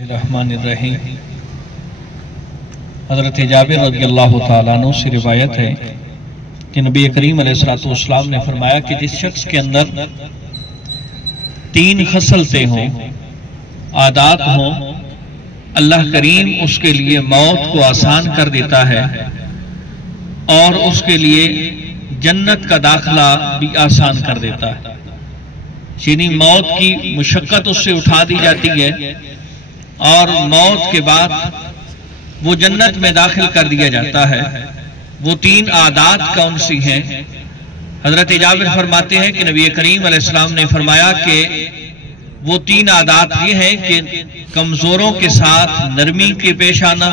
الرحمن الرحیم۔ حضرت جابر رضی اللہ تعالیٰ عنہ سے روایت ہے کہ نبی کریم علیہ السلام نے فرمایا کہ جس شخص کے اندر 3 خصلتیں ہوں، عادات ہوں، اللہ کریم اس کے لیے موت کو آسان کر دیتا ہے اور اس کے لیے جنت کا داخلہ بھی آسان کر دیتا ہے۔ یعنی موت کی مشقت اس سے اٹھا دی جاتی ہے اور موت کے بعد وہ جنت میں داخل کر دیا جاتا ہے۔ وہ 3 عادات کون سی ہیں؟ حضرت جابر فرماتے ہیں کہ نبی کریم علیہ السلام نے فرمایا کہ وہ 3 عادات یہ ہیں کہ کمزوروں کے ساتھ نرمی کے پیش آنا،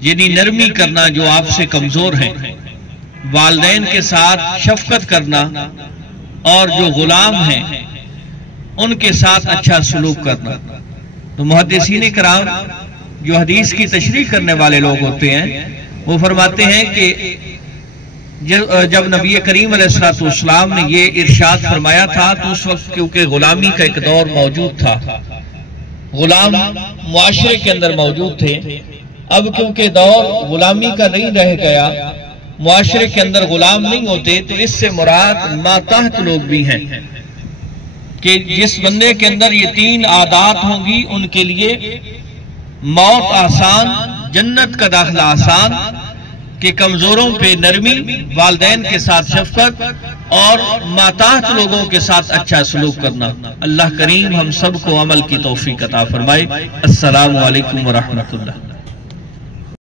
یعنی نرمی کرنا جو آپ سے کمزور ہیں، والدین کے ساتھ شفقت کرنا اور جو غلام ہیں ان کے ساتھ اچھا سلوک کرنا۔ تو محدثین کرام جو حدیث کی تشریح کرنے والے لوگ ہوتے ہیں وہ فرماتے ہیں کہ جب نبی کریم علیہ السلام نے یہ ارشاد فرمایا تھا تو اس وقت کیونکہ غلامی کا ایک دور موجود تھا، غلام معاشرے کے اندر موجود تھے۔ اب کیونکہ دور غلامی کا نہیں رہ گیا، معاشرے کے اندر غلام نہیں ہوتے، تو اس سے مراد ماتحت لوگ بھی ہیں کہ جس بندے کے اندر یہ 3 عادات ہوں گی ان کے لیے موت آسان، جنت کا داخلہ آسان، کہ کمزوروں پہ نرمی، والدین کے ساتھ شفقت اور ماتحت لوگوں کے ساتھ اچھا سلوک کرنا۔ اللہ کریم ہم سب کو عمل کی توفیق عطا فرمائے۔ السلام علیکم ورحمۃ اللہ۔